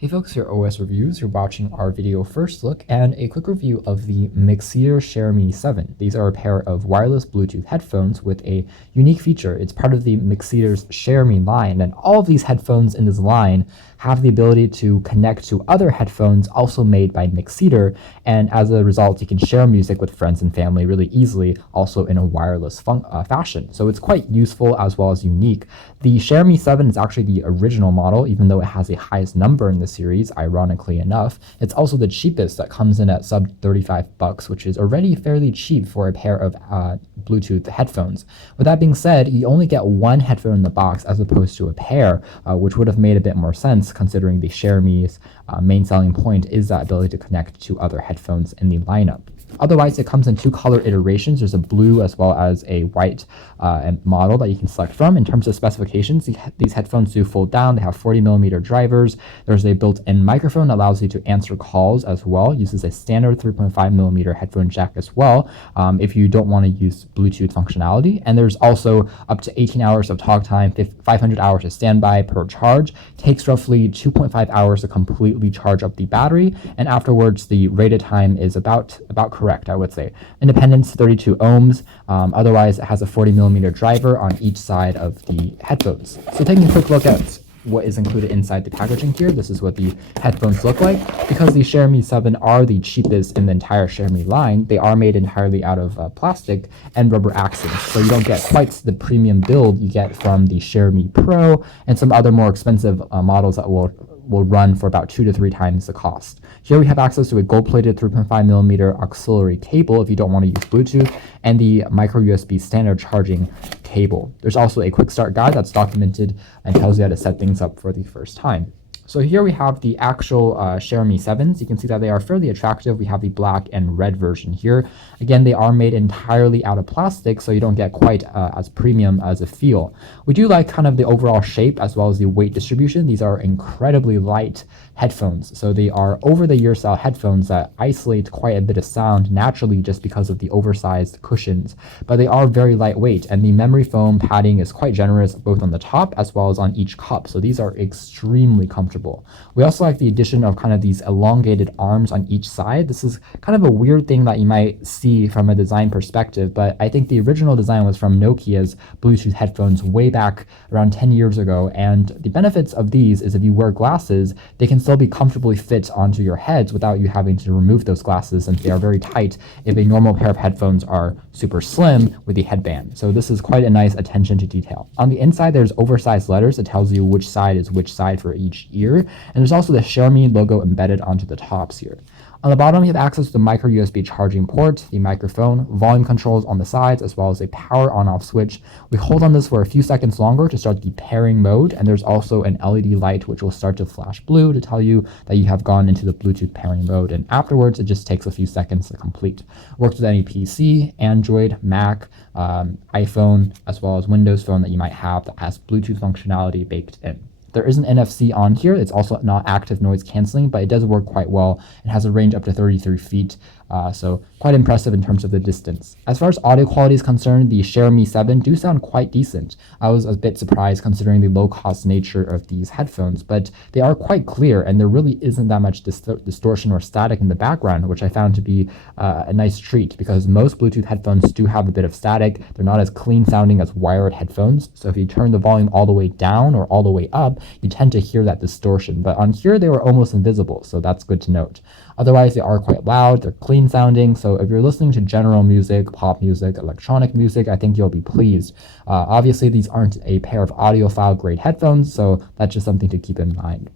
Hey folks, your OS Reviews. You're watching our video first look and a quick review of the Mixcder ShareMe 7. These are a pair of wireless Bluetooth headphones with a unique feature. It's part of the Mixcder's ShareMe line, and all of these headphones in this line have the ability to connect to other headphones also made by Mixcder, and as a result, you can share music with friends and family really easily, also in a wireless fashion. So it's quite useful as well as unique. The ShareMe 7 is actually the original model, even though it has the highest number in the series, ironically enough. It's also the cheapest that comes in at sub $35, which is already fairly cheap for a pair of Bluetooth headphones. With that being said, you only get one headphone in the box as opposed to a pair, which would have made a bit more sense considering the ShareMe's main selling point is that ability to connect to other headphones in the lineup. Otherwise, it comes in two color iterations. There's a blue as well as a white model that you can select from. In terms of specifications, these headphones do fold down. They have 40mm drivers. There's a built-in microphone that allows you to answer calls as well. It uses a standard 3.5mm headphone jack as well if you don't want to use Bluetooth functionality. And there's also up to 18 hours of talk time, 500 hours of standby per charge. Takes roughly 2.5 hours to completely charge up the battery, and afterwards the rated time is about correct, I would say. Independence 32 ohms. Otherwise, it has a 40mm driver on each side of the headphones. So taking a quick look at what is included inside the packaging here, this is what the headphones look like. Because the ShareMe 7 are the cheapest in the entire ShareMe line, they are made entirely out of plastic and rubber accents. So you don't get quite the premium build you get from the ShareMe Pro and some other more expensive models that will run for about 2 to 3 times the cost. Here we have access to a gold-plated 3.5mm auxiliary cable if you don't want to use Bluetooth, and the micro USB standard charging cable. There's also a quick start guide that's documented and tells you how to set things up for the first time. So here we have the actual ShareMe 7s. You can see that they are fairly attractive. We have the black and red version here. Again, they are made entirely out of plastic, so you don't get quite as premium as a feel. We do like kind of the overall shape as well as the weight distribution. These are incredibly light headphones. So they are over-the-ear style headphones that isolate quite a bit of sound naturally just because of the oversized cushions. But they are very lightweight, and the memory foam padding is quite generous both on the top as well as on each cup. So these are extremely comfortable. We also like the addition of kind of these elongated arms on each side. This is kind of a weird thing that you might see from a design perspective, but I think the original design was from Nokia's Bluetooth headphones way back around 10 years ago. And the benefits of these is if you wear glasses, they can still be comfortably fit onto your heads without you having to remove those glasses, since they are very tight if a normal pair of headphones are super slim with the headband. So this is quite a nice attention to detail. On the inside, there's oversized letters that tells you which side is which side for each ear. And there's also the ShareMe logo embedded onto the tops here. On the bottom, you have access to the micro USB charging port, the microphone, volume controls on the sides, as well as a power on-off switch. We hold on this for a few seconds longer to start the pairing mode, and there's also an LED light which will start to flash blue to tell you that you have gone into the Bluetooth pairing mode, and afterwards it just takes a few seconds to complete. Works with any PC, Android, Mac, iPhone, as well as Windows Phone that you might have that has Bluetooth functionality baked in. There is an NFC on here. It's also not active noise canceling, but it does work quite well. It has a range up to 33 feet, so quite impressive in terms of the distance. As far as audio quality is concerned, the ShareMe 7 do sound quite decent. I was a bit surprised considering the low-cost nature of these headphones, but they are quite clear, and there really isn't that much distortion or static in the background, which I found to be a nice treat, because most Bluetooth headphones do have a bit of static. They're not as clean sounding as wired headphones, so if you turn the volume all the way down or all the way up, you tend to hear that distortion. But on here, they were almost invisible, so that's good to note. Otherwise, they are quite loud, they're clean sounding, so if you're listening to general music, pop music, electronic music, I think you'll be pleased. Obviously, these aren't a pair of audiophile grade headphones, so that's just something to keep in mind.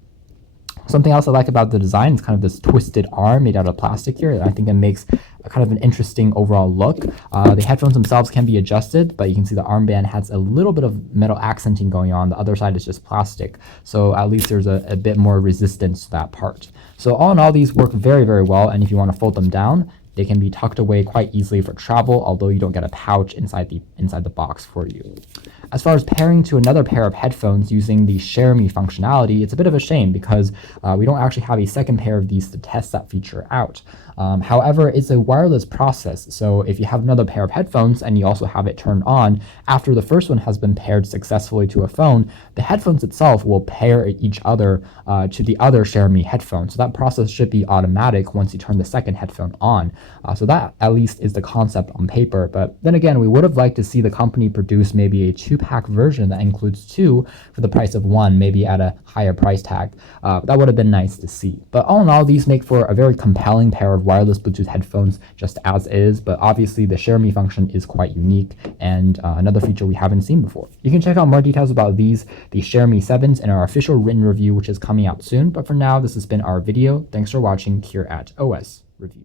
Something else I like about the design is kind of this twisted arm made out of plastic here. I think it makes kind of an interesting overall look. The headphones themselves can be adjusted, but you can see the armband has a little bit of metal accenting going on. The other side is just plastic, so at least there's a bit more resistance to that part. So all in all, these work very, very well, and if you want to fold them down, they can be tucked away quite easily for travel, although you don't get a pouch inside the box for you. As far as pairing to another pair of headphones using the ShareMe functionality, it's a bit of a shame because we don't actually have a second pair of these to test that feature out. However, it's a wireless process, so if you have another pair of headphones and you also have it turned on, after the first one has been paired successfully to a phone, the headphones itself will pair each other to the other ShareMe headphone. So that process should be automatic once you turn the second headphone on. So that at least is the concept on paper. But then again, we would have liked to see the company produce maybe a 2-pack version that includes 2 for the price of 1, maybe at a higher price tag. That would have been nice to see. But all in all, these make for a very compelling pair of wireless Bluetooth headphones just as is, but obviously the ShareMe function is quite unique and another feature we haven't seen before. You can check out more details about the ShareMe 7s in our official written review, which is coming out soon. But for now, this has been our video. Thanks for watching here at OS Review.